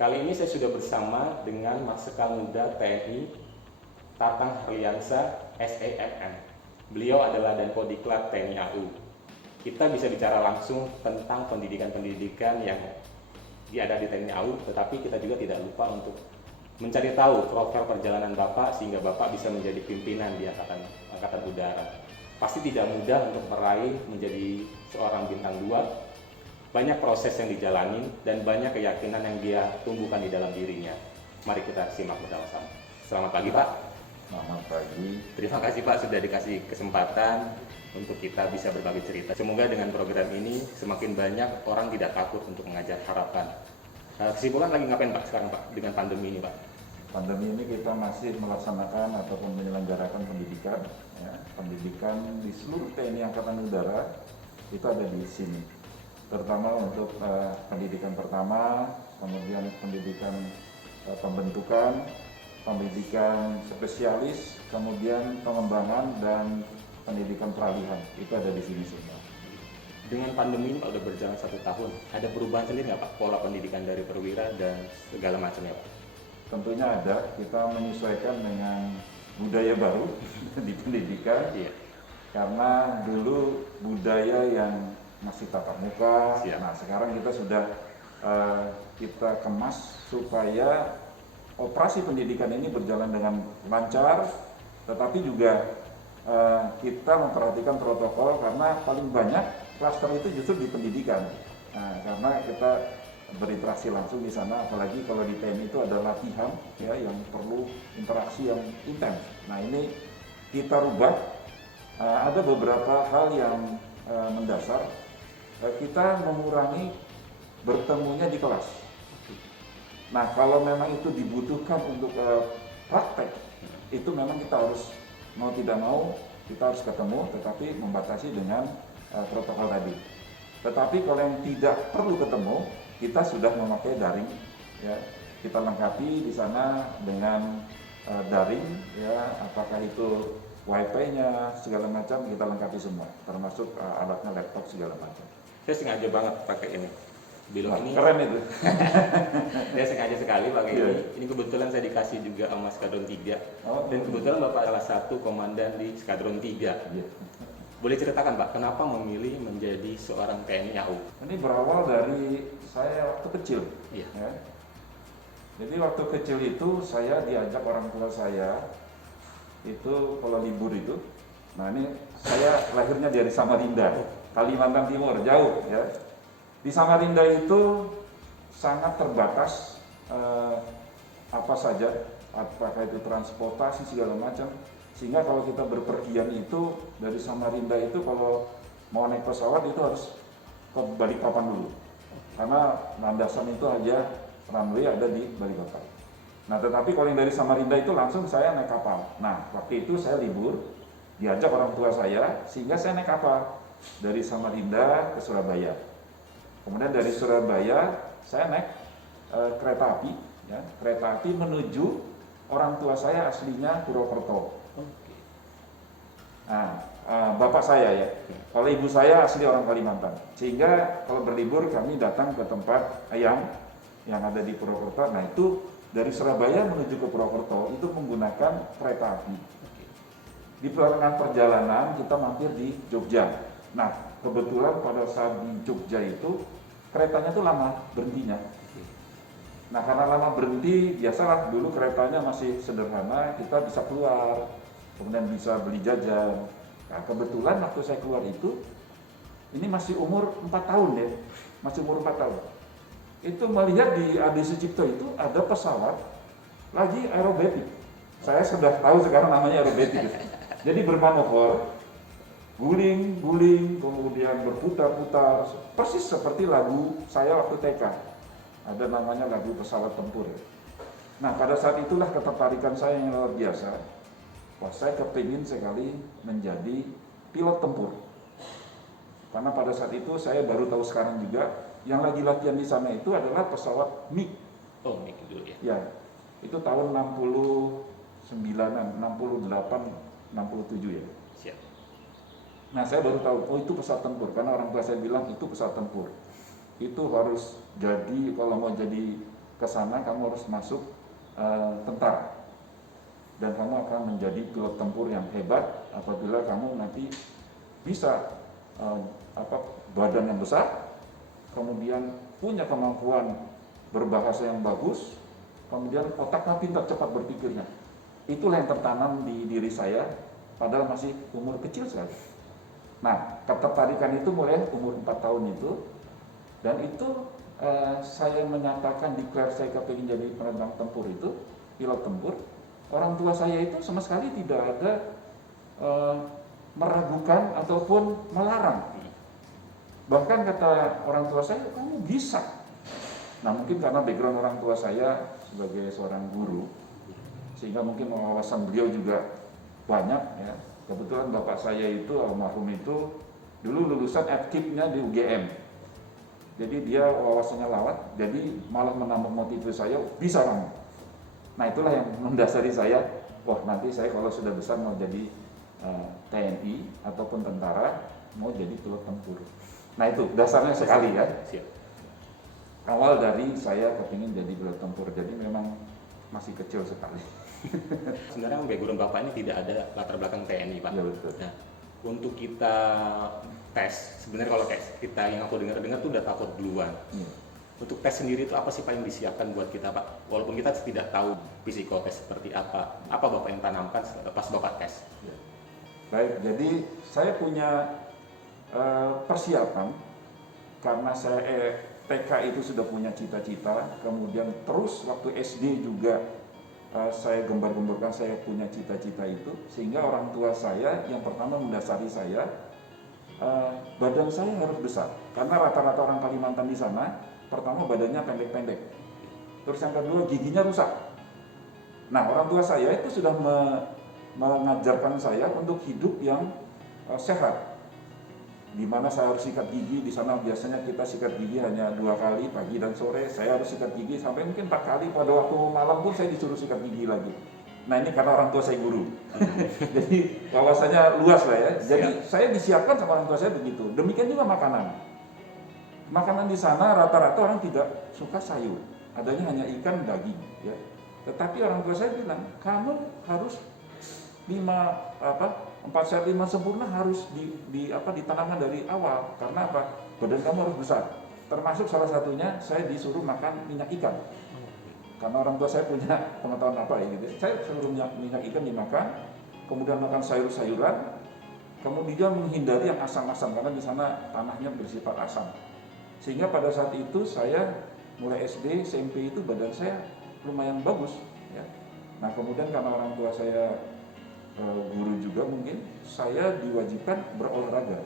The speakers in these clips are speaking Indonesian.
Kali ini saya sudah bersama dengan Marsikal Muda TNI Tatang Herliansa SEMM. Beliau adalah Danpodiklat TNI AU. Kita bisa bicara langsung tentang pendidikan-pendidikan yang ada di TNI AU, tetapi kita juga tidak lupa untuk mencari tahu profil perjalanan Bapak sehingga Bapak bisa menjadi pimpinan di Angkatan Udara. Pasti tidak mudah untuk meraih menjadi seorang bintang 2. Banyak proses yang dijalani dan banyak keyakinan yang dia tumbuhkan di dalam dirinya. Mari kita simak bersama-sama. Selamat pagi Pak. Selamat pagi. Terima kasih Pak sudah dikasih kesempatan untuk kita bisa berbagi cerita. Semoga dengan program ini semakin banyak orang tidak takut untuk mengajar harapan. Kesibukan lagi ngapain Pak sekarang Pak dengan pandemi ini Pak? Pandemi ini kita masih melaksanakan ataupun menyelenggarakan pendidikan, ya. Pendidikan di seluruh TNI Angkatan Udara itu ada di sini, terutama untuk pendidikan pertama, kemudian pendidikan pembentukan, pendidikan spesialis, kemudian pengembangan dan pendidikan peralihan itu ada di sini semua. Dengan pandemi ini Pak udah berjalan 1 tahun, ada perubahan sendiri nggak Pak pola pendidikan dari perwira dan segala macamnya Pak? Tentunya ada, kita menyesuaikan dengan budaya baru di pendidikan, Iya. karena dulu budaya yang masih tatap muka. Siap. Nah sekarang kita sudah kita kemas supaya operasi pendidikan ini berjalan dengan lancar, tetapi juga kita memperhatikan protokol karena paling banyak klaster itu justru di pendidikan. Nah, karena kita berinteraksi langsung di sana, apalagi kalau di TNI itu ada latihan ya yang perlu interaksi yang intens. Nah ini kita rubah, ada beberapa hal yang mendasar. Kita mengurangi bertemunya di kelas. Nah kalau memang itu dibutuhkan untuk praktek, itu memang kita harus mau tidak mau kita harus ketemu, tetapi membatasi dengan protokol tadi. Tetapi kalau yang tidak perlu ketemu, kita sudah memakai daring, ya. Kita lengkapi di sana dengan daring, ya. Apakah itu wifi-nya segala macam kita lengkapi semua, termasuk alatnya, laptop segala macam. Saya sengaja banget pakai ini. Bilang Wah, ini keren itu. saya sengaja sekali pakai Iya. ini. Ini kebetulan saya dikasih juga sama Skadron 3. Oh, Dan kebetulan Bapak adalah satu komandan di Skadron 3. iya. Boleh ceritakan Pak, kenapa memilih menjadi seorang TNI AU? Ini berawal dari saya waktu kecil. Iya. Ya. Jadi waktu kecil itu saya diajak orang tua saya itu kalau libur itu. Nah ini saya lahirnya dari Samarinda, Kalimantan Timur, jauh ya. Di Samarinda itu sangat terbatas apa saja, apakah itu transportasi segala macam. Sehingga kalau kita berpergian itu dari Samarinda itu kalau mau naik pesawat itu harus ke Balikpapan dulu. Karena landasan itu aja runway ada di Balikpapan. Nah tetapi kalau yang dari Samarinda itu langsung saya naik kapal. Nah waktu itu saya libur, diajak orang tua saya sehingga saya naik kapal dari Samarinda ke Surabaya. Kemudian dari Surabaya saya naik kereta api, ya, kereta api menuju orang tua saya aslinya Purwokerto. Nah, bapak saya ya, kalau ibu saya asli orang Kalimantan, sehingga kalau berlibur kami datang ke tempat yang ada di Purwokerto. Nah itu dari Surabaya menuju ke Purwokerto itu menggunakan kereta api. Di perjalanan kita mampir di Jogja. Nah kebetulan pada saat di Jogja itu keretanya tuh lama berhentinya. Nah karena lama berhenti, biasalah dulu keretanya masih sederhana, kita bisa keluar, kemudian bisa beli jajan. Nah kebetulan waktu saya keluar itu, ini masih umur 4 tahun ya, masih umur 4 tahun. Itu melihat di Adi Sucipto itu ada pesawat lagi aerobatik. Saya sudah tahu sekarang namanya aerobatik. Jadi bermanuver, guling, kemudian berputar-putar, persis seperti lagu saya waktu TK. Ada namanya lagu pesawat tempur. Nah pada saat itulah ketertarikan saya yang luar biasa. Wah saya kepingin sekali menjadi pilot tempur. Karena pada saat itu saya baru tahu sekarang juga yang lagi latihan di sana itu adalah pesawat MiG. Oh, MiG dulu ya. Ya, itu tahun 69-an, 68, 67 ya. Siap. Nah saya baru tahu, oh itu pesawat tempur. Karena orang tua saya bilang itu pesawat tempur. Itu harus jadi, kalau mau jadi ke sana kamu harus masuk tentara dan kamu akan menjadi pilot tempur yang hebat apabila kamu nanti bisa badan yang besar, kemudian punya kemampuan berbahasa yang bagus, kemudian otaknya pintar, cepat berpikirnya. Itulah yang tertanam di diri saya padahal masih umur kecil sekali. Nah, ketertarikan itu mulai umur 4 tahun itu, dan itu saya menyatakan declare saya kepingin jadi penerbang tempur itu, pilot tempur. Orang tua saya itu sama sekali tidak ada meragukan ataupun melarang. Bahkan kata orang tua saya, kamu bisa. Nah, mungkin karena background orang tua saya sebagai seorang guru, sehingga mungkin wawasan beliau juga banyak ya. Kebetulan bapak saya itu, almarhum itu, dulu lulusan FKIP-nya di UGM. Jadi dia wawasannya lawat, jadi malah menambah motivasi saya, bisa kamu. Nah, itulah yang mendasari saya, wah nanti saya kalau sudah besar mau jadi TNI ataupun tentara, mau jadi pilot tempur. Nah itu dasarnya sekali ya. Awal dari saya kepingin jadi pilot tempur, jadi memang masih kecil sekali. Sebenarnya background Bapak ini tidak ada latar belakang TNI, Pak. Ya, betul. Nah, untuk kita tes, sebenarnya kalau tes, kita yang aku dengar-dengar tuh udah takut duluan. Untuk tes sendiri itu apa sih Pak yang disiapkan buat kita, Pak? Walaupun kita tidak tahu psikotes seperti apa Bapak yang tanamkan pas Bapak tes? Ya. Baik, jadi saya punya persiapan karena saya TK itu sudah punya cita-cita, kemudian terus waktu SD juga saya gembar-gemborkan saya punya cita-cita itu, sehingga orang tua saya yang pertama mendasari saya, badan saya harus besar karena rata-rata orang Kalimantan di sana pertama badannya pendek-pendek, terus yang kedua giginya rusak. Nah, orang tua saya itu sudah mengajarkan saya untuk hidup yang sehat, di mana saya harus sikat gigi. Di sana biasanya kita sikat gigi hanya 2 kali, pagi dan sore. Saya harus sikat gigi sampai mungkin 4 kali, pada waktu malam pun saya disuruh sikat gigi lagi. Nah, ini karena orang tua saya guru. Jadi wawasannya luas lah ya. Jadi saya disiapkan sama orang tua saya begitu. Demikian juga makanan. Makanan di sana rata-rata orang tidak suka sayur, adanya hanya ikan, daging ya. Tetapi orang tua saya bilang, kamu harus 4 sehat 5 sempurna harus ditanamkan dari awal. Karena apa? Badan kamu harus besar. Termasuk salah satunya saya disuruh makan minyak ikan. Karena orang tua saya punya pengetahuan apa ya gitu. Saya suruh minyak ikan dimakan, kemudian makan sayur-sayuran, kemudian menghindari yang asam-asam karena di sana tanahnya bersifat asam. Sehingga pada saat itu saya mulai SD, SMP itu badan saya lumayan bagus ya. Nah, kemudian karena orang tua saya guru juga, mungkin saya diwajibkan berolahraga.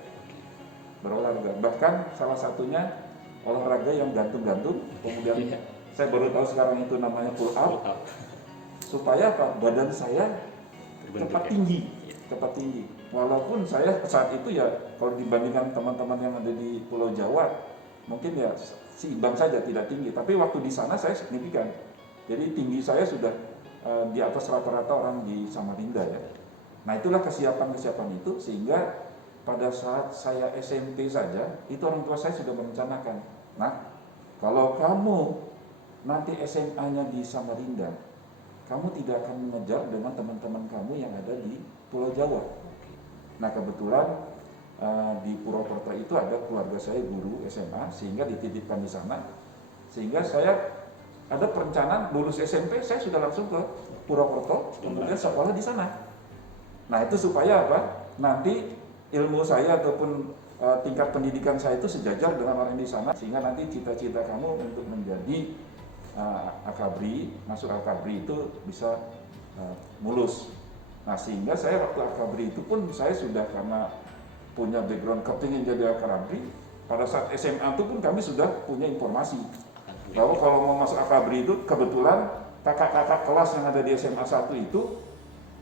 Bahkan salah satunya olahraga yang gantung-gantung, kemudian saya baru tahu sekarang itu namanya pull up, supaya badan saya cepat tinggi. Walaupun saya saat itu ya kalau dibandingkan teman-teman yang ada di Pulau Jawa, mungkin ya seimbang saja, tidak tinggi. Tapi waktu di sana saya signifikan. Jadi tinggi saya sudah di atas rata-rata orang di Samarinda ya. Nah, itulah kesiapan-kesiapan itu, sehingga pada saat saya SMP saja itu orang tua saya sudah merencanakan. Nah, kalau kamu nanti SMA-nya di Samarinda, kamu tidak akan mengejar dengan teman-teman kamu yang ada di Pulau Jawa. Nah, kebetulan di Purwokerto itu ada keluarga saya guru SMA, sehingga dititipkan di sana. Sehingga saya ada perencanaan lulus SMP, saya sudah langsung ke Purwokerto, kemudian sekolah di sana. Nah, itu supaya apa? Nanti ilmu saya ataupun tingkat pendidikan saya itu sejajar dengan orang di sana, sehingga nanti cita-cita kamu untuk menjadi akabri, masuk akabri itu bisa mulus. Nah, sehingga saya waktu akabri itu pun saya sudah karena punya background kepingin jadi akabri, pada saat SMA itu pun kami sudah punya informasi bahwa kalau mau masuk akabri itu kebetulan kakak-kakak kelas yang ada di SMA 1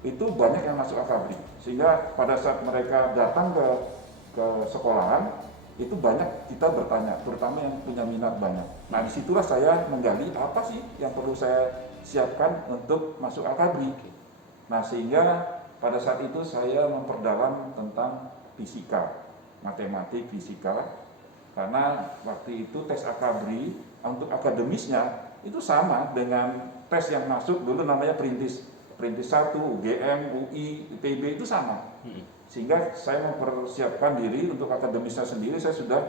itu banyak yang masuk akabri, sehingga pada saat mereka datang ke sekolahan itu banyak kita bertanya, terutama yang punya minat banyak. Nah, disitulah saya menggali apa sih yang perlu saya siapkan untuk masuk akabri. Nah, sehingga pada saat itu saya memperdalam tentang fisika, matematik, fisika, karena waktu itu tes akabri untuk akademisnya itu sama dengan tes yang masuk dulu namanya Perintis 1, UGM, UI, ITB itu sama. Sehingga saya mempersiapkan diri untuk akademisnya sendiri, saya sudah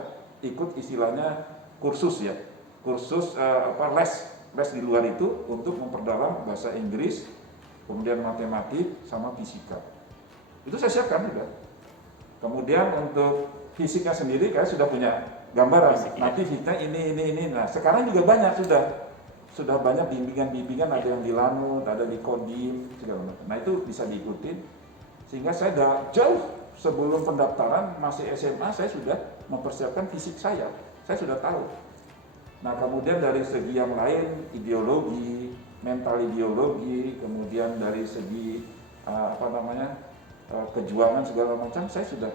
ikut istilahnya kursus ya, kursus les di luar itu untuk memperdalam bahasa Inggris, kemudian matematik sama fisika. Itu saya siapkan juga. Kemudian untuk fisiknya sendiri saya sudah punya gambaran. Nanti fisiknya ini. Nah sekarang juga banyak sudah banyak bimbingan, ada yang di Lanut, ada di Kodim, segala macam. Nah itu bisa diikutin. Sehingga saya sudah jauh sebelum pendaftaran masih SMA saya sudah mempersiapkan fisik saya sudah tahu. Nah kemudian dari segi yang lain, ideologi, mental ideologi, kemudian dari segi kejuangan segala macam, saya sudah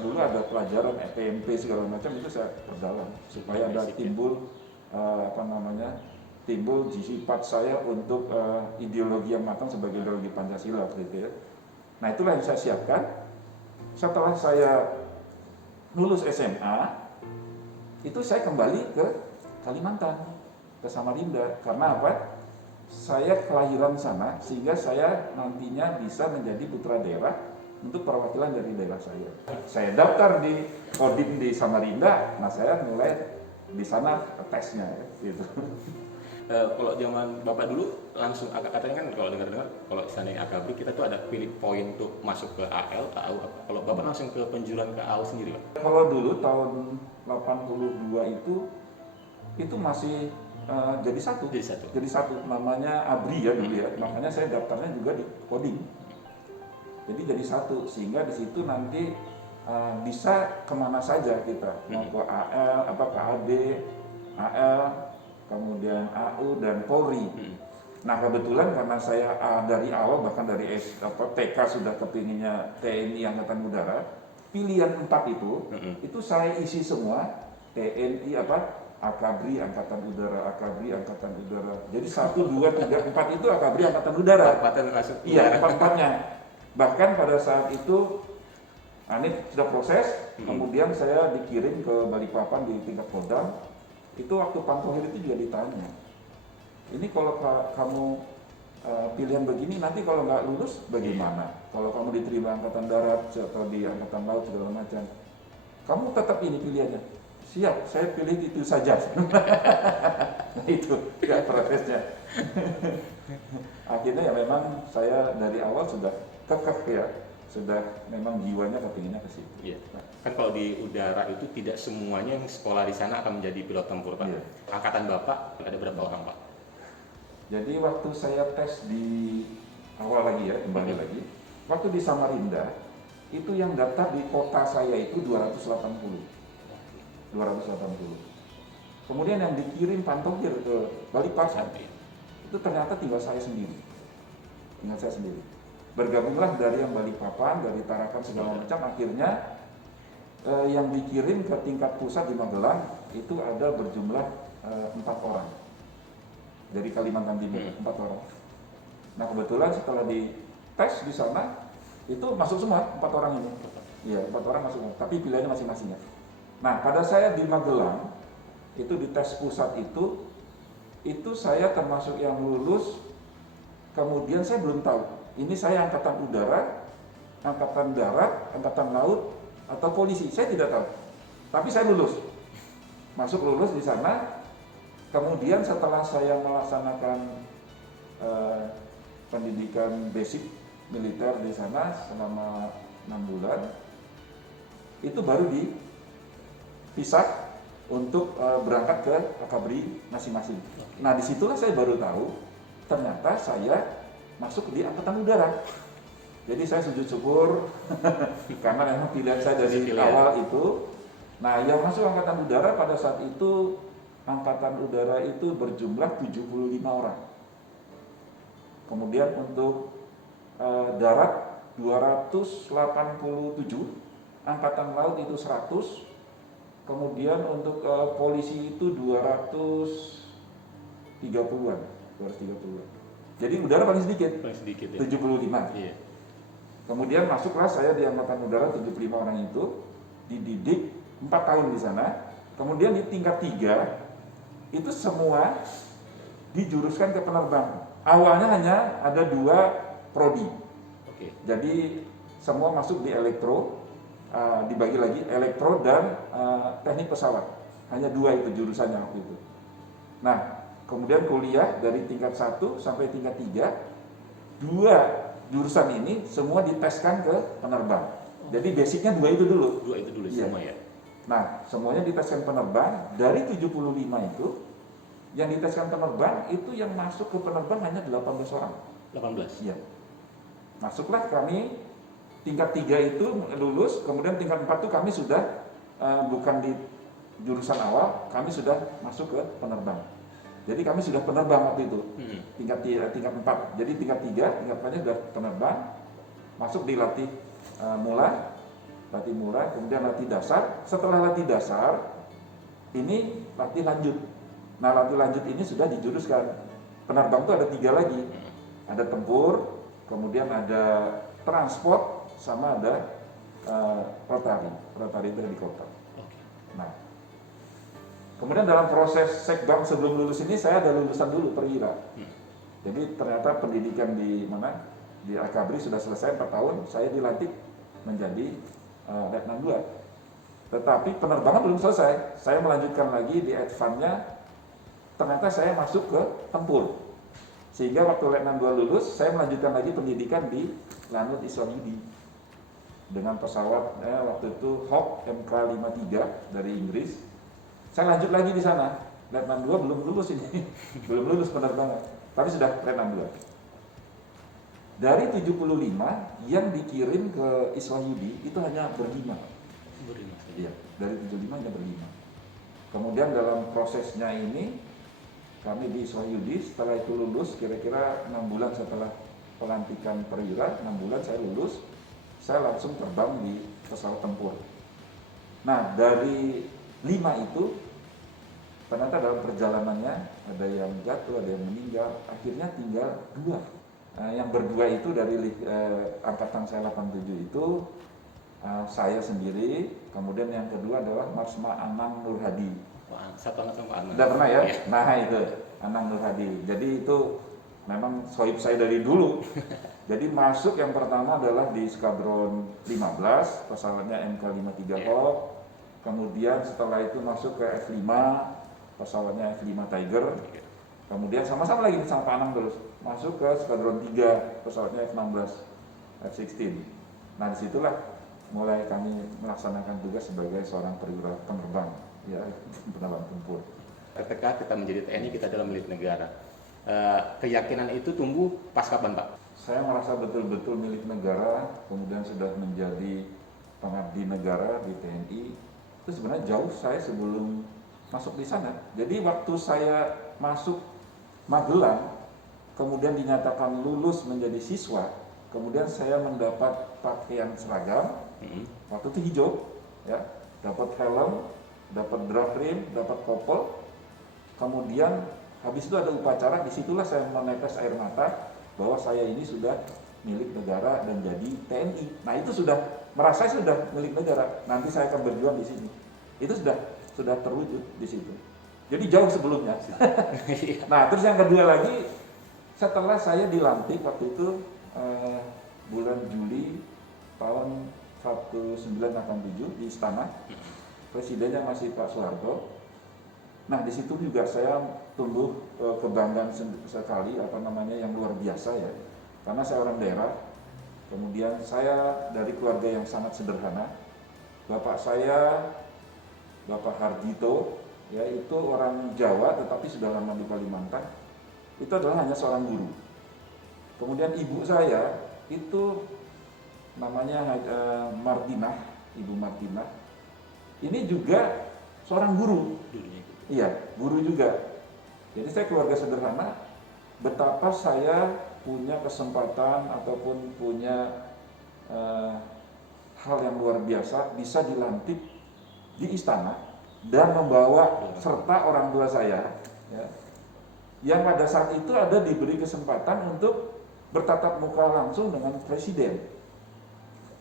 dulu ada pelajaran FPMP segala macam itu saya perdalam supaya ada timbul timbul sifat saya untuk ideologi yang matang sebagai ideologi Pancasila gitu ya. Nah itulah yang saya siapkan. Setelah saya lulus SMA, itu saya kembali ke Kalimantan, ke Samarinda. Karena apa? Saya kelahiran sana, sehingga saya nantinya bisa menjadi putra daerah untuk perwakilan dari daerah saya. Saya daftar di Kodim di Samarinda, nah saya mulai di sana tesnya gitu. Kalau zaman Bapak dulu langsung katanya kan kalau dengar-dengar kalau seandainya AKABRI kita tuh ada pilih poin untuk masuk ke AL, AU apa. Kalau Bapak langsung ke penjuruan ke AU sendiri, Pak? Kalau dulu tahun 82 itu masih jadi satu namanya ABRI ya dulu ya. Makanya saya daftarnya juga di Kodim. Jadi jadi satu sehingga di situ nanti bisa kemana saja kita mau ke AL, KAD, AL, kemudian AU dan Polri. Nah kebetulan karena saya dari awal bahkan dari TK sudah kepinginnya TNI Angkatan Udara, pilihan 4 itu saya isi semua TNI AKABRI Angkatan Udara, AKABRI Angkatan Udara. Jadi 1, 2, 3, 4 itu AKABRI Angkatan Udara. Iya, 4-4-nya. Bahkan pada saat itu ini sudah proses, kemudian saya dikirim ke Balikpapan di tingkat Kodam. Itu waktu Pantohir itu juga ditanya, ini kalau kamu pilihan begini nanti kalau nggak lulus bagaimana? Kalau kamu diterima Angkatan Darat atau di Angkatan Laut segala macam, kamu tetap ini pilihannya. Siap, saya pilih itu saja. Nah itu ya prosesnya. Akhirnya ya memang saya dari awal sudah kekeh ya, sudah memang jiwanya kepinginnya ke situ. Iya. Kan kalau di udara itu tidak semuanya yang sekolah di sana akan menjadi pilot tempur, Pak. Iya. Angkatan Bapak ada berapa orang, Pak? Jadi waktu saya tes di awal lagi ya, kembali lagi. Waktu di Samarinda, itu yang daftar di kota saya itu 280. Kemudian yang dikirim Pantohir ke Balikpapan, itu ternyata tinggal saya sendiri. Bergabunglah dari yang Balikpapan, dari Tarakan segala macam, akhirnya yang dikirim ke tingkat pusat di Magelang itu ada berjumlah 4 orang dari Kalimantan Timur, 4 orang. Nah kebetulan setelah dites di sana itu masuk semua 4 orang ini. Iya 4 orang masuk, tapi pilihannya masing-masing ya. Nah pada saya di Magelang itu di tes pusat itu saya termasuk yang lulus. Kemudian saya belum tahu ini saya angkatan udara, angkatan darat, angkatan laut atau polisi, saya tidak tahu. Tapi saya lulus di sana. Kemudian setelah saya melaksanakan pendidikan basic militer di sana selama 6 bulan, itu baru dipisah untuk berangkat ke AKABRI masing-masing. Nah disitulah saya baru tahu ternyata saya masuk di Angkatan Udara. Jadi saya sujud syukur karena memang pilihan saya dari awal itu. Nah yang masuk Angkatan Udara pada saat itu, Angkatan Udara itu berjumlah 75 orang. Kemudian untuk darat 287, Angkatan Laut itu 100, kemudian untuk polisi itu 230-an. Jadi udara paling sedikit ya? 75. Iya. Kemudian masuklah saya di Angkatan Udara 75 orang itu, dididik 4 tahun di sana. Kemudian di tingkat 3 itu semua dijuruskan ke penerbang. Awalnya hanya ada 2 prodi. Oke. Jadi semua masuk di elektro, dibagi lagi elektro dan teknik pesawat. Hanya 2 itu jurusannya waktu itu. Nah, kemudian kuliah dari tingkat 1 sampai tingkat 3, 2 jurusan ini semua diteskan ke penerbang. Jadi basicnya 2 itu dulu. 2 itu dulu Iya. semua ya. Nah, semuanya diteskan penerbang. Dari 75 itu, yang diteskan penerbang itu yang masuk ke penerbang hanya 18 orang. 18. Iya. Masuklah kami tingkat 3 itu lulus, kemudian tingkat 4 itu kami sudah bukan di jurusan awal, kami sudah masuk ke penerbang. Jadi kami sudah penerbang waktu itu. Tingkat 4. Jadi tingkat 3, tingkat 4-nya sudah penerbang. Masuk dilatih latih mula, kemudian latih dasar. Setelah latih dasar, ini latih lanjut. Nah, latih lanjut ini sudah dijuruskan. Penerbang itu ada 3 lagi. Ada tempur, kemudian ada transport, sama ada rotari. Rotari itu helikopter. Nah, kemudian dalam proses sekbang sebelum lulus ini saya ada lulusan dulu perwira. Jadi ternyata pendidikan di mana? Di Akabri sudah selesai 4 tahun, saya dilantik menjadi Letnan 2. Tetapi penerbangan belum selesai. Saya melanjutkan lagi di advance-nya. Ternyata saya masuk ke tempur. Sehingga waktu Letnan 2 lulus, saya melanjutkan lagi pendidikan di Lanut Iswah Yudi. Dengan pesawat waktu itu Hawk MK53 dari Inggris. Saya lanjut lagi di sana. Letnan 2 belum lulus ini. Belum lulus penerbangan. Tapi sudah Letnan 2. Dari 75 yang dikirim ke Iswah Yudi itu hanya berlima. Iya, dari 75 hanya berlima. Kemudian dalam prosesnya ini kami di Iswah Yudi setelah itu lulus kira-kira 6 bulan setelah pelantikan perwira, 6 bulan saya lulus, saya langsung terbang di pesawat tempur. Nah, dari 5 itu ternyata dalam perjalanannya ada yang jatuh, ada yang meninggal, akhirnya tinggal 2. Yang berdua itu dari angkatan saya 87 itu saya sendiri, kemudian yang kedua adalah Marsma Anang Nur Hadi. Wah, satu angkatan Pak Anang. Udah pernah ya? Iya. Nah itu Anang Nur Hadi. Jadi itu memang sohib saya dari dulu. Jadi masuk yang pertama adalah di Skadron 15, pesawatnya MK53 Hawk. Kemudian setelah itu masuk ke F5, pesawatnya F5 Tiger. Kemudian sama-sama lagi sama Pak Anang terus masuk ke Skadron 3, pesawatnya F16, F16. Nah disitulah mulai kami melaksanakan tugas sebagai seorang perwira penerbang, ya penerbang tempur. Ketika kita menjadi TNI, kita adalah milik negara. Keyakinan itu tumbuh pas kapan, Pak? Saya merasa betul-betul milik negara, kemudian sudah menjadi pengabdi negara di TNI. Itu sebenarnya jauh saya sebelum masuk di sana. Jadi waktu saya masuk Magelang, kemudian dinyatakan lulus menjadi siswa, kemudian saya mendapat pakaian seragam, waktu itu hijau, ya, dapat helm, dapat drap rim, dapat kopel, kemudian habis itu ada upacara, disitulah saya menetes air mata bahwa saya ini sudah milik negara dan jadi TNI. Nah itu sudah merasa sudah milik negara. Nanti saya akan berjuang di sini. Itu sudah terwujud di situ. Jadi jauh sebelumnya. Nah terus yang kedua lagi, setelah saya dilantik waktu itu bulan Juli tahun 1987 di istana, presidennya masih Pak Soeharto. Nah di situ juga saya tumbuh kebanggaan sekali, yang luar biasa ya, karena saya orang daerah. Kemudian saya dari keluarga yang sangat sederhana. Bapak saya, Bapak Hardito, ya itu orang Jawa tetapi sudah lama di Kalimantan. Itu adalah hanya seorang guru. Kemudian ibu saya itu namanya Martinah, Ibu Martinah. Ini juga seorang guru. Iya, guru juga. Jadi saya keluarga sederhana. Betapa saya punya kesempatan ataupun punya hal yang luar biasa bisa dilantik di istana dan membawa serta orang tua saya, ya, yang pada saat itu ada diberi kesempatan untuk bertatap muka langsung dengan presiden.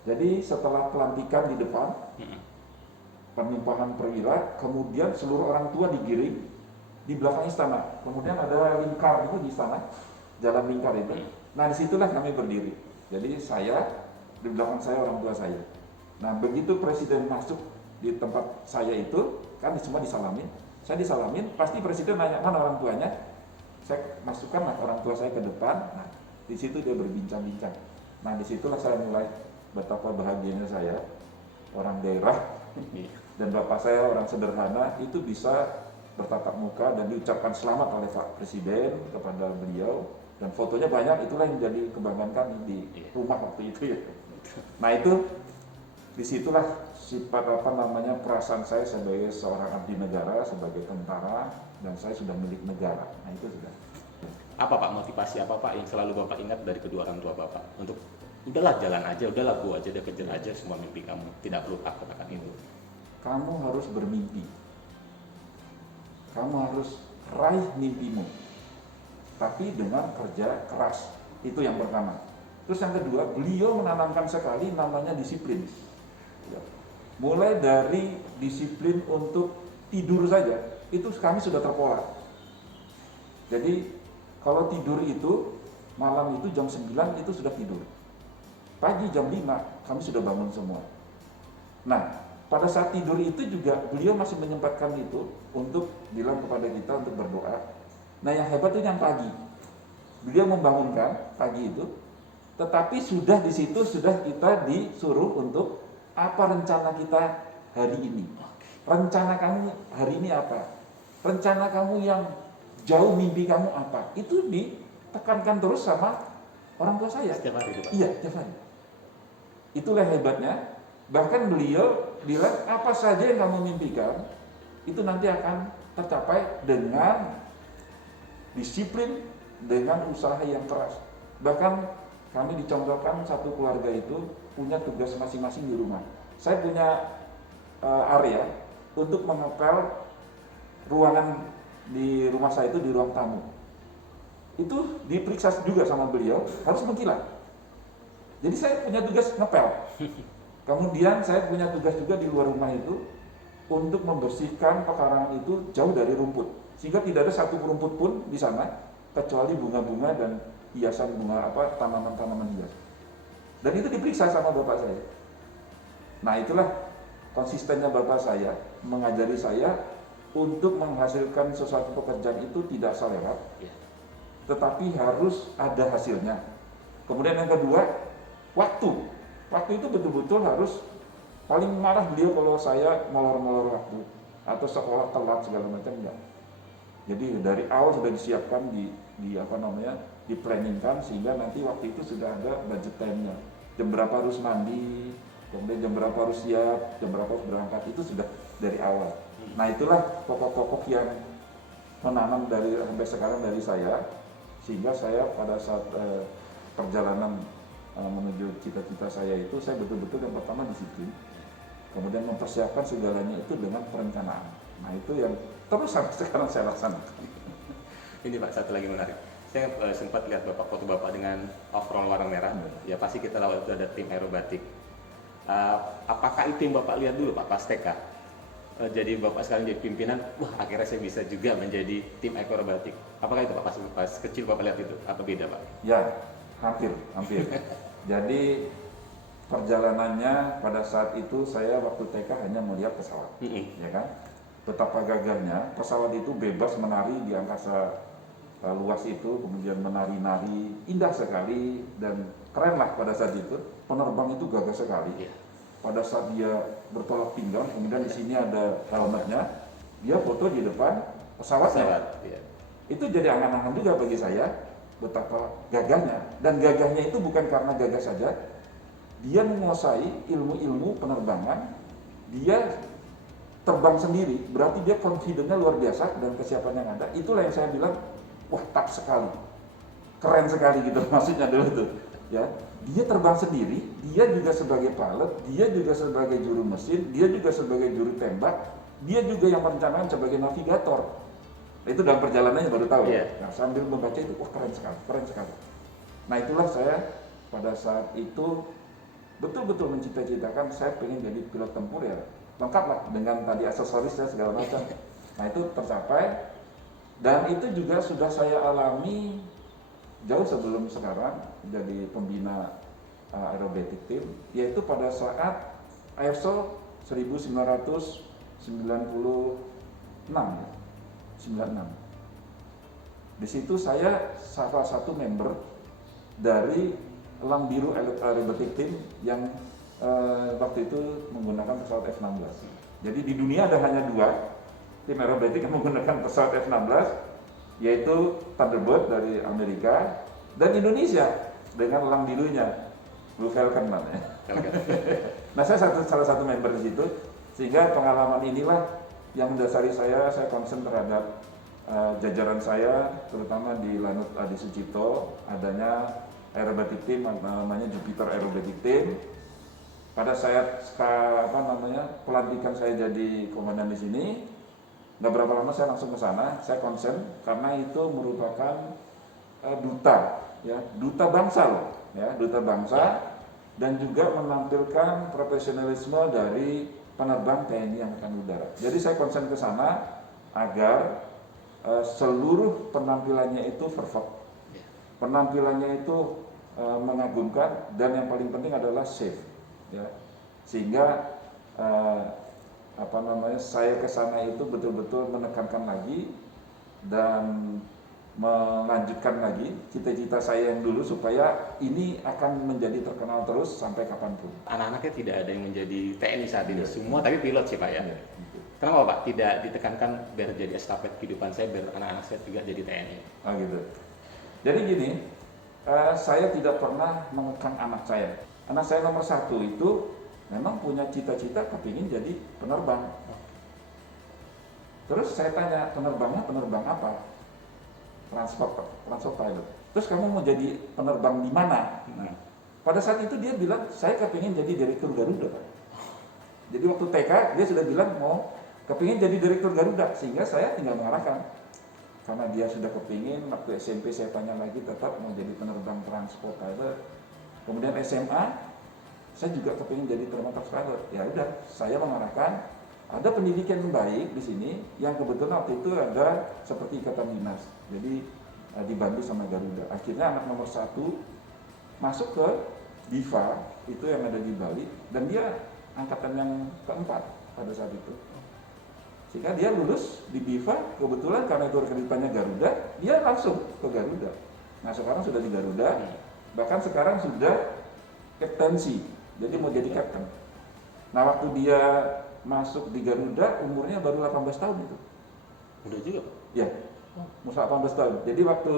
Jadi setelah pelantikan di depan, penimpahan perwira, kemudian seluruh orang tua digiring di belakang istana. Kemudian ada lingkar itu di istana, jalan lingkar itu. Nah disitulah kami berdiri. Jadi saya, di belakang saya orang tua saya. Nah begitu presiden masuk di tempat saya itu, kan semua disalamin. Saya disalamin, pasti presiden nanya mana orang tuanya. Saya masukkanlah orang tua saya ke depan. Nah di situ dia berbincang-bincang. Nah disitulah saya mulai betapa bahagianya saya, orang daerah, dan bapak saya orang sederhana itu bisa bertatap muka dan diucapkan selamat oleh Pak Presiden kepada beliau, dan fotonya banyak. Itulah yang jadi kebanggaan kami di rumah waktu itu ya. Nah itu disitulah sifat perasaan saya sebagai seorang abdi negara, sebagai tentara, dan saya sudah milik negara. Nah itu sudah. Apa Pak, motivasi apa Pak yang selalu Bapak ingat dari kedua orang tua Bapak untuk udahlah jalan aja, udahlah gua aja, udah kejar aja semua mimpi kamu, tidak perlu takut akan itu. Kamu harus bermimpi, kamu harus raih mimpimu, tapi dengan kerja keras. Itu yang pertama. Terus yang kedua, beliau menanamkan sekali namanya disiplin. Mulai dari disiplin untuk tidur saja, itu kami sudah terpola. Jadi kalau tidur itu, malam itu jam 9 itu sudah tidur. Pagi jam 5 kami sudah bangun semua. Nah, pada saat tidur itu juga beliau masih menyempatkan itu untuk bilang kepada kita untuk berdoa. Nah yang hebat itu yang pagi. Beliau membangunkan pagi itu, tetapi sudah di situ sudah kita disuruh untuk apa rencana kita hari ini. Rencana kamu hari ini apa? Rencana kamu yang jauh, mimpi kamu apa? Itu ditekankan terus sama orang tua saya. Setiap hari itu Pak? Iya, setiap hari. Itulah hebatnya. Bahkan beliau bilang apa saja yang kamu mimpikan itu nanti akan tercapai dengan disiplin, dengan usaha yang keras. Bahkan kami dicontohkan satu keluarga itu punya tugas masing-masing di rumah. Saya punya area untuk mengepel ruangan di rumah saya itu di ruang tamu. Itu diperiksa juga sama beliau, harus mengkilat. Jadi saya punya tugas ngepel. Kemudian saya punya tugas juga di luar rumah itu untuk membersihkan pekarangan itu jauh dari rumput, sehingga tidak ada satu rumput pun di sana kecuali bunga-bunga dan hiasan bunga tanaman-tanaman hias. Dan itu diperiksa sama bapak saya. Nah itulah konsistennya bapak saya mengajari saya untuk menghasilkan sesuatu pekerjaan itu tidak selewat, tetapi harus ada hasilnya. Kemudian yang kedua, waktu. Waktu itu betul-betul harus, paling marah beliau kalau saya molor-molor waktu atau sekolah telat segala macam, enggak. Jadi dari awal sudah disiapkan diplanningkan sehingga nanti waktu itu sudah ada budget time-nya. Jam berapa harus mandi, kemudian jam berapa harus siap, jam berapa harus berangkat, itu sudah dari awal. Nah itulah pokok-pokok yang menanam sampai sekarang dari saya, sehingga saya pada saat perjalanan menuju cita-cita saya itu, saya betul-betul yang pertama disiplin, kemudian mempersiapkan segalanya itu dengan perencanaan. Nah itu yang terus sampai sekarang saya laksanakan. Ini Pak, satu lagi menarik. Saya sempat lihat foto Bapak dengan overall warna merah. Ya pasti kita tahu itu ada tim aerobatik. Apakah itu yang Bapak lihat dulu Pak pas TK? Jadi Bapak sekarang jadi pimpinan, wah akhirnya saya bisa juga menjadi tim aerobatik. Apakah itu Pak pas kecil Bapak lihat itu? Apa beda Pak? Ya, hampir. Jadi perjalanannya pada saat itu saya waktu TK hanya melihat pesawat, ya kan? Betapa gagahnya pesawat itu bebas menari di angkasa luas itu, kemudian menari-nari, indah sekali dan keren lah pada saat itu. Penerbang itu gagah sekali. Pada saat dia bertolak pinggang, kemudian di sini ada helmetnya, dia foto di depan pesawatnya. Itu jadi angan-angan juga bagi saya. Betapa gagahnya, dan gagahnya itu bukan karena gagah saja, dia menguasai ilmu-ilmu penerbangan, dia terbang sendiri, berarti dia confident-nya luar biasa dan kesiapan yang ada. Itulah yang saya bilang, wah top sekali, keren sekali gitu maksudnya dulu tuh, ya. Dia terbang sendiri, dia juga sebagai pilot, dia juga sebagai juru mesin, dia juga sebagai juru tembak, dia juga yang merencanakan sebagai navigator. Itu dalam perjalanannya baru tahu. Nah, sambil membaca itu, wah keren sekali. Nah itulah saya pada saat itu betul-betul mencita-citakan saya pengen jadi pilot tempur, ya lengkap lah dengan tadi aksesorisnya segala macam. Nah itu tercapai, Dan itu juga sudah saya alami jauh sebelum sekarang jadi pembina aerobatic team, yaitu pada saat AirSoul 1996 ya, 96. Di situ saya salah satu member dari Elang Biru Aerobatic Team yang waktu itu menggunakan pesawat F-16. Jadi di dunia ada hanya 2 tim aerobatik yang menggunakan pesawat F-16, yaitu Thunderbird dari Amerika dan Indonesia dengan Elang Birunya, Blue Falcon namanya. Nah, saya salah satu member di situ, sehingga pengalaman inilah yang mendasari saya concern terhadap jajaran saya, terutama di Lanut Adi Sucipto, adanya aerobatic team namanya Jupiter Aerobatic Team. Pada saat pelantikan saya jadi komandan di sini, nggak berapa lama saya langsung ke sana. Saya concern karena itu merupakan duta bangsa loh, ya, duta bangsa, dan juga menampilkan profesionalisme dari penerbang TNI Angkatan Udara. Jadi saya concern ke sana agar seluruh penampilannya itu perfect, penampilannya itu mengagumkan, dan yang paling penting adalah safe, ya. Sehingga saya ke sana itu betul-betul menekankan lagi dan melanjutkan lagi cita-cita saya yang dulu, supaya ini akan menjadi terkenal terus sampai kapanpun. Anak-anaknya tidak ada yang menjadi TNI saat ini, semua tapi pilot sih Pak ya. Kenapa Pak tidak ditekankan biar jadi estafet kehidupan saya, biar anak-anak saya juga jadi TNI? Oh gitu. Jadi gini, saya tidak pernah mengekang anak saya. Anak saya nomor 1 itu memang punya cita-cita kepingin jadi penerbang. Terus saya tanya, penerbangnya penerbang apa? Transport pilot. Terus kamu mau jadi penerbang di mana? Nah, pada saat itu dia bilang, saya kepingin jadi direktur Garuda, Pak. Jadi waktu TK dia sudah bilang mau kepingin jadi direktur Garuda, sehingga saya tinggal mengarahkan. Karena dia sudah kepingin, waktu SMP saya tanya lagi, tetap mau jadi penerbang transport pilot. Kemudian SMA, saya juga kepingin jadi terbang pilot. Ya udah, saya mengarahkan. Ada pendidikan yang baik di sini, yang kebetulan waktu itu ada seperti ikatan dinas. Jadi dibantu sama Garuda. Akhirnya anak nomor 1 masuk ke DIVA, itu yang ada di Bali, dan dia angkatan yang keempat pada saat itu. Sehingga dia lulus di DIVA, kebetulan karena itu rekrutmennya Garuda, dia langsung ke Garuda. Nah, sekarang sudah di Garuda, bahkan sekarang sudah kaptensi, jadi mau jadi kapten. Nah, waktu dia masuk di Garuda, umurnya baru 18 tahun itu. Udah juga? Ya, umur 18 tahun. Jadi waktu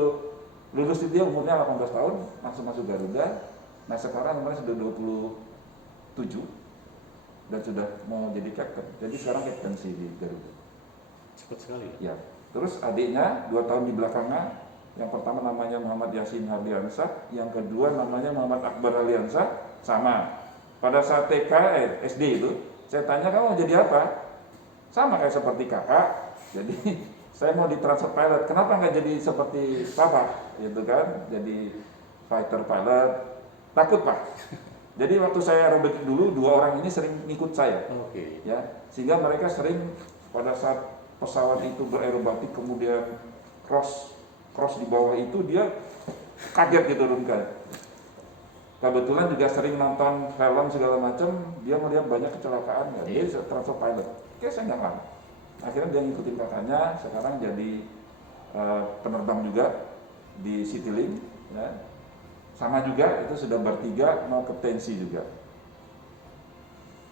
lulus itu dia umurnya 18 tahun, langsung masuk Garuda. Nah, sekarang umurnya sudah 27 dan sudah mau jadi kapten. Jadi sekarang kaptensi di Garuda. Cepat sekali ya. Terus adiknya 2 tahun di belakangnya, yang pertama namanya Muhammad Yasin Hardiansyah, yang kedua namanya Muhammad Akbar Aliansyah, sama. Pada saat TK, SD itu, saya tanya, kamu mau jadi apa? Sama kayak seperti kakak. Jadi saya mau di transfer pilot. Kenapa nggak jadi seperti papa? Gitu kan? Jadi fighter pilot. Takut Pak. Jadi waktu saya aerobatik dulu, 2 orang ini sering ngikut saya. Oke. Ya, sehingga mereka sering pada saat pesawat itu beraerobatik kemudian cross di bawah itu, dia kaget gitu turunkan. Kebetulan juga sering nonton film segala macam, dia melihat banyak kecelakaan, ya. Dia transfer pilot. Oke, saya nggak mau. Akhirnya dia ngikutin kakaknya, sekarang jadi penerbang juga di Citylink, ya. Sama juga, itu sudah bertiga, mau kaptensi juga.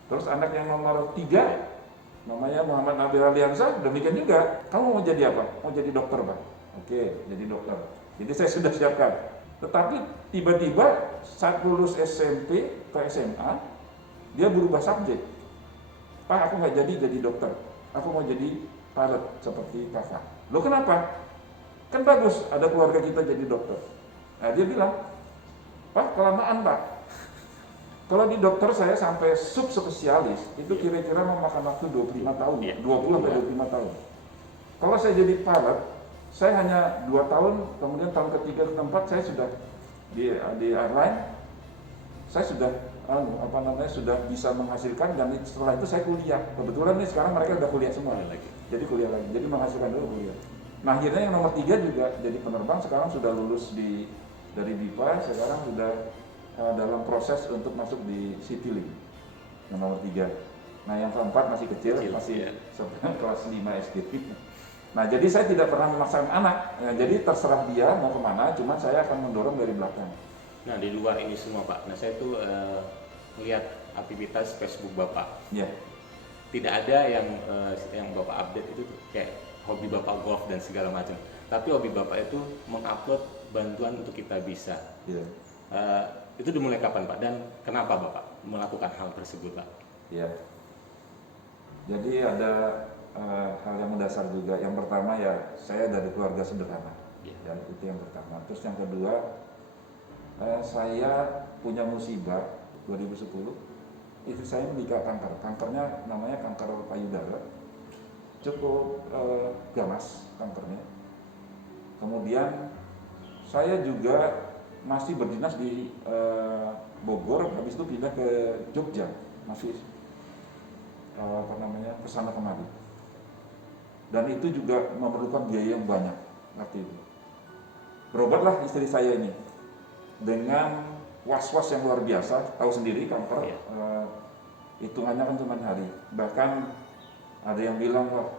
Terus anak yang nomor 3, namanya Muhammad Nabil Aliansyah, demikian juga. Kamu mau jadi apa? Mau jadi dokter, Pak? Oke, jadi dokter. Jadi saya sudah siapkan. Tetapi tiba-tiba saat lulus SMP ke SMA, dia berubah subjek. Pak, aku nggak jadi dokter. Aku mau jadi pilot seperti kakak. Loh kenapa? Kan bagus, ada keluarga kita jadi dokter. Nah, dia bilang, Pak, kelamaan Pak. Kalau di dokter saya sampai subspesialis, itu kira-kira memakan waktu 25 tahun, 20-25 tahun. Kalau saya jadi pilot, saya hanya 2 tahun, kemudian tahun ketiga ke keempat saya sudah di airline, saya sudah sudah bisa menghasilkan, dan setelah itu saya kuliah. Kebetulan nih sekarang mereka udah kuliah semua, jadi kuliah lagi, jadi menghasilkan dulu kuliah. Nah akhirnya yang nomor 3 juga jadi penerbang, sekarang sudah lulus dari BIPA, sekarang sudah dalam proses untuk masuk di Citylink yang nomor 3. Nah yang keempat masih kecil masih kelas 5 SD. Nah jadi saya tidak pernah memaksakan anak, ya, jadi terserah dia mau kemana, cuman saya akan mendorong dari belakang. Nah di luar ini semua Pak, nah saya tuh melihat aktivitas Facebook Bapak. Ya. Tidak ada yang Bapak update itu kayak hobi Bapak golf dan segala macam. Tapi hobi Bapak itu mengupload bantuan untuk kita bisa. Ya. Itu dimulai kapan Pak? Dan kenapa Bapak melakukan hal tersebut Pak? Ya. Jadi ada hal yang mendasar juga. Yang pertama ya saya dari keluarga sederhana. Ya, itu yang pertama. Terus yang kedua saya punya musibah 2010. Istri saya menderita kanker. Kankernya namanya kanker payudara. Cukup ganas kankernya. Kemudian saya juga masih berdinas di Bogor, habis itu pindah ke Jogja, masih kesana kemari. Dan itu juga memerlukan biaya yang banyak waktu itu. Berobatlah istri saya ini dengan was-was yang luar biasa, tahu sendiri kanker, hitungannya kan cuma hari. Bahkan ada yang bilang, wah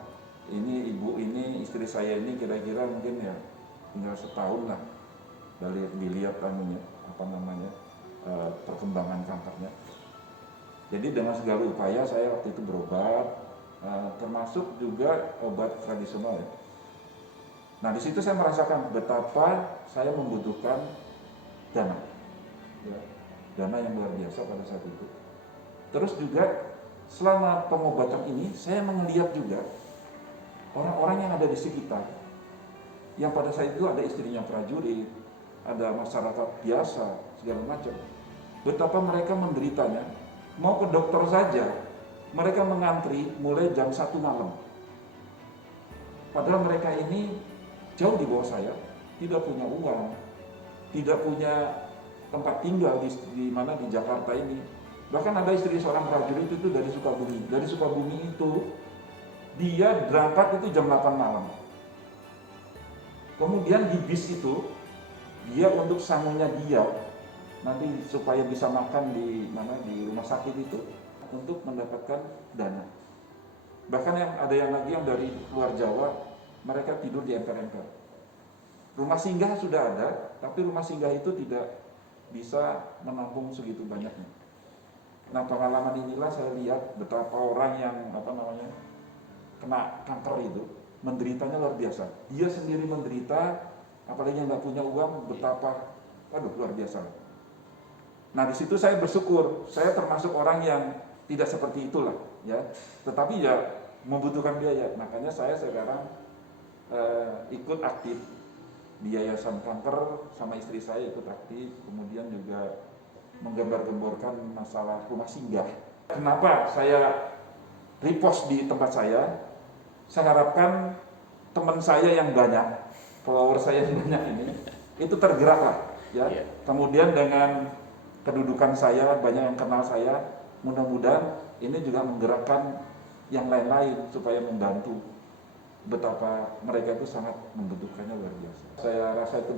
ini ibu ini, istri saya ini kira-kira mungkin ya tinggal setahun lah dari dilihat perkembangan kankernya. Jadi dengan segala upaya saya waktu itu berobat, termasuk juga obat tradisional ya. Nah di situ saya merasakan betapa saya membutuhkan dana, ya, dana yang luar biasa pada saat itu. Terus juga selama pengobatan ini saya melihat juga orang-orang yang ada di sekitar, yang pada saat itu ada istrinya prajurit, ada masyarakat biasa segala macam. Betapa mereka menderitanya, mau ke dokter saja mereka mengantri mulai jam 1 malam. Padahal mereka ini jauh di bawah saya, tidak punya uang, tidak punya tempat tinggal di mana di Jakarta ini. Bahkan ada istri seorang prajurit itu dari Sukabumi. Dari Sukabumi itu dia berangkat itu jam 8 malam. Kemudian di bis itu dia untuk sangunya dia nanti supaya bisa makan di rumah sakit itu untuk mendapatkan dana. Bahkan ada yang lagi yang dari luar Jawa, mereka tidur di emper-emper. Rumah singgah sudah ada, tapi rumah singgah itu tidak bisa menampung segitu banyaknya. Nah pengalaman inilah saya lihat betapa orang yang kena kanker itu menderitanya luar biasa. Dia sendiri menderita, apalagi yang nggak punya uang, betapa luar biasa. Nah di situ saya bersyukur, saya termasuk orang yang tidak seperti itulah, ya. Tetapi ya membutuhkan biaya. Makanya saya sekarang ikut aktif di Yayasan Kanker, sama istri saya ikut aktif. Kemudian juga menggambar-gemborkan masalah rumah singgah. Kenapa saya repost di tempat saya? Saya harapkan teman saya yang banyak, follower saya yang banyak ini, itu tergerak lah, ya. Kemudian dengan kedudukan saya, banyak yang kenal saya, mudah-mudahan ini juga menggerakkan yang lain-lain supaya membantu. Betapa mereka itu sangat membutuhkannya luar biasa. Saya rasa itu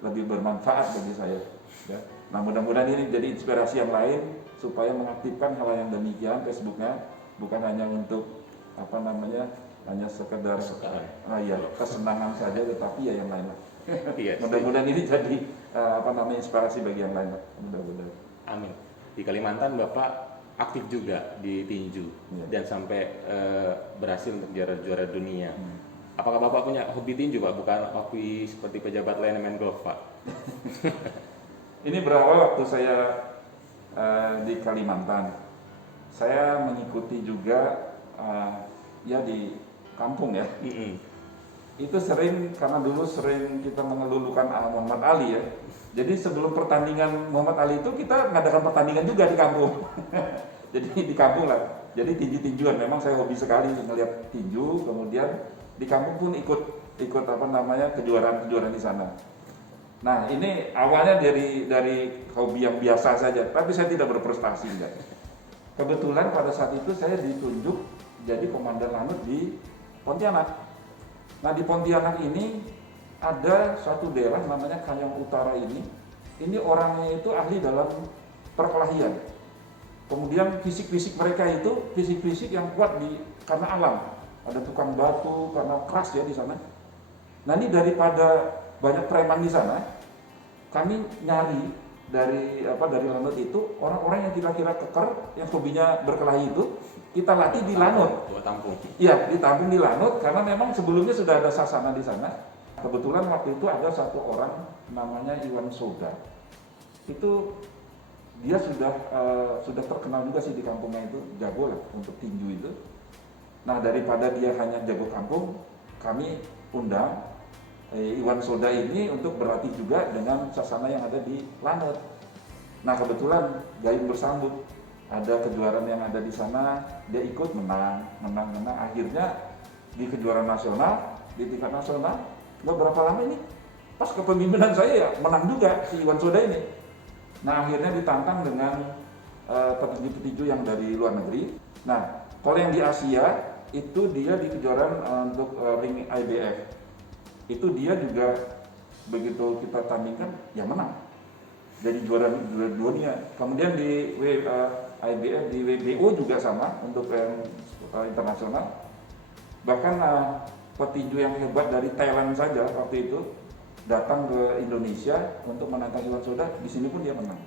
lebih bermanfaat bagi saya, ya. Nah mudah-mudahan ini jadi inspirasi yang lain supaya mengaktifkan hal yang demikian Facebooknya, bukan hanya untuk hanya sekedar kesenangan saja, tetapi ya yang lain. Mudah-mudahan ini jadi inspirasi bagi yang lain. Mudah-mudahan. Amin. Di Kalimantan Bapak aktif juga di tinju dan sampai berhasil untuk juara dunia. Apakah Bapak punya hobi tinju Pak? Bukan hobi seperti pejabat lain main golf Pak? Ini berawal waktu saya di Kalimantan. Saya mengikuti juga di kampung ya. Itu sering, karena dulu sering kita mengelulukan Muhammad Ali ya. Jadi sebelum pertandingan Muhammad Ali itu kita mengadakan pertandingan juga di kampung. Jadi di kampung lah. Jadi tinju-tinjuan, memang saya hobi sekali melihat tinju. Kemudian di kampung pun ikut kejuaraan-kejuaraan di sana. Nah ini awalnya dari hobi yang biasa saja, tapi saya tidak berprestasi. Kebetulan pada saat itu saya ditunjuk jadi komandan lanut di Pontianak. Nah di Pontianak ini ada suatu daerah namanya Kayong Utara ini. Ini orangnya itu ahli dalam perkelahian. Kemudian fisik-fisik mereka itu fisik-fisik yang kuat karena alam. Ada tukang batu karena keras ya di sana. Nah ini daripada banyak preman di sana, kami nyari dari Lanut itu orang-orang yang kira-kira keker, yang hobinya berkelahi itu kita latih di Lanut. Tampung. Iya, ditampung di Lanut karena memang sebelumnya sudah ada sasana di sana. Kebetulan waktu itu ada satu orang namanya Iwan Soda. Itu dia sudah terkenal juga sih di kampungnya itu, jago lah untuk tinju itu. Nah daripada dia hanya jago kampung, kami undang Iwan Soda ini untuk berlatih juga dengan sasana yang ada di Lanut. Nah kebetulan gayung bersambut, ada kejuaraan yang ada di sana, dia ikut menang. Akhirnya di kejuaraan nasional, di tingkat nasional, beberapa lama ini pas kepemimpinan saya ya menang juga si Iwan Soda ini. Nah akhirnya ditantang dengan petinju-petinju yang dari luar negeri. Nah kalau yang di Asia itu dia di kejuaraan untuk ring IBF. Itu dia juga begitu kita tandingkan ya menang, jadi juara dunia. Kemudian di IBF, di WBO juga sama untuk internasional. Bahkan petinju yang hebat dari Thailand saja waktu itu datang ke Indonesia untuk menantang Iwan Soda, di sini pun dia menang.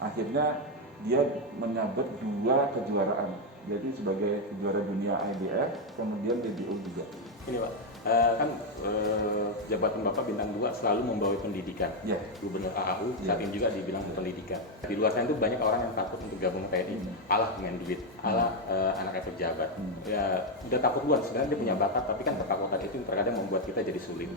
Akhirnya dia menyabet 2 kejuaraan, jadi sebagai juara dunia IBF, kemudian WBO juga. Ini Pak, kan jabatan Bapak bintang 2 selalu membawa pendidikan. Yeah. Gubernur AAU saat Yeah. ini juga dibilang pendidikan. Di luar sana itu banyak orang yang takut untuk gabung ke TNI, alah dengan duit, alah anaknya pejabat. Ya udah takut duluan, sebenarnya dia punya bakat, tapi kan ketakutan itu yang terkadang membuat kita jadi sulit.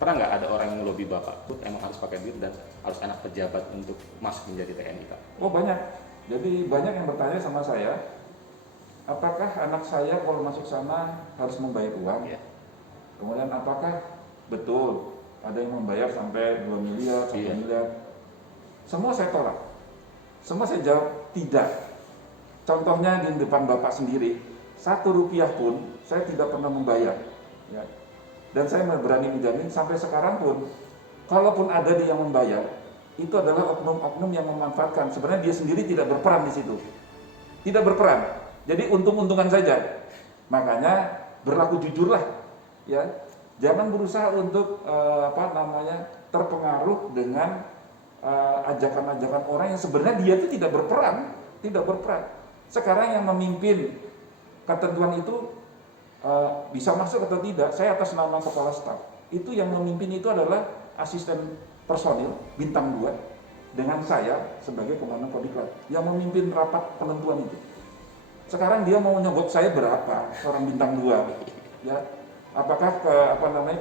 Pernah nggak ada orang yang ngelobi Bapak, emang harus pakai duit dan harus anak pejabat untuk masuk menjadi TNI Pak? Oh banyak, jadi banyak yang bertanya sama saya, apakah anak saya kalau masuk sana harus membayar uang? Yeah. Kemudian apakah betul ada yang membayar sampai 2 miliar, 1 miliar? Semua saya tolak. Semua saya jawab tidak. Contohnya di depan Bapak sendiri, 1 rupiah pun saya tidak pernah membayar. Ya. Dan saya berani menjamin sampai sekarang pun, kalaupun ada dia yang membayar, itu adalah oknum-oknum yang memanfaatkan. Sebenarnya dia sendiri tidak berperan di situ. Tidak berperan. Jadi untung-untungan saja. Makanya berlaku jujurlah. Ya, jangan berusaha untuk terpengaruh dengan ajakan-ajakan orang yang sebenarnya dia itu tidak berperan. Sekarang yang memimpin ketentuan itu bisa masuk atau tidak, saya atas nama kepala staf. Itu yang memimpin itu adalah asisten personil bintang 2 dengan saya sebagai komandan Kodiklat yang memimpin rapat penentuan itu. Sekarang dia mau nyogok saya berapa seorang bintang 2, ya. Apakah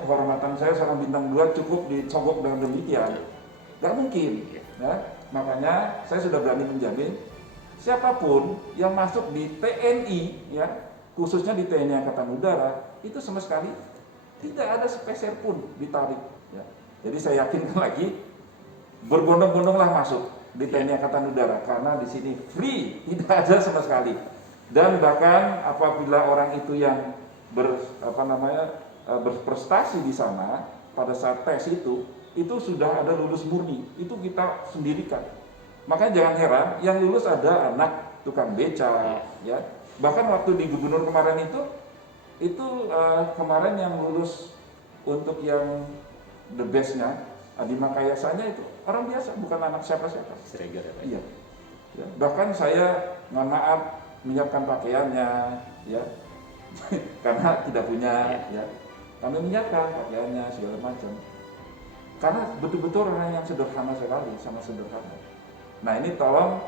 kehormatan saya seorang bintang 2 cukup dicogok dengan demikian? Gak mungkin. Ya. Makanya saya sudah berani menjamin siapapun yang masuk di TNI, ya, khususnya di TNI Angkatan Udara, itu sama sekali tidak ada sepeser pun ditarik. Ya. Jadi saya yakinkan lagi, berbondong-bondonglah masuk di TNI Angkatan Udara karena di sini free, tidak ada sama sekali. Dan bahkan apabila orang itu yang berprestasi di sana pada saat tes itu sudah ada lulus murni, itu kita sendirikan. Makanya jangan heran yang lulus ada anak tukang beca, ya. Bahkan waktu di gubernur kemarin itu kemarin yang lulus untuk yang the bestnya di Makayasanya itu orang biasa, bukan anak siapa-siapa. Sregar ya Pak? Iya. Ya. Bahkan saya mohon maaf menyiapkan pakaiannya, ya. Karena tidak punya, ya, kami menyiapkan pakaiannya segala macam. Karena betul-betul orang yang sederhana sekali, sangat sederhana. Nah ini tolong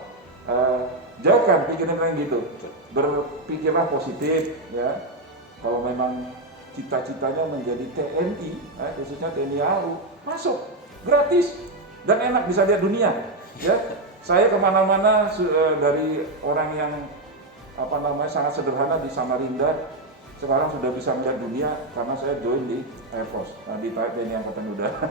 jauhkan pikiran yang gitu, berpikirlah positif, ya. Kalau memang cita-citanya menjadi TNI, khususnya TNI AU, masuk gratis dan enak, bisa lihat dunia, ya. Saya kemana-mana dari orang yang sangat sederhana di Samarinda, sekarang sudah bisa melihat dunia karena saya join di Air Force, di TNI Angkatan Udara.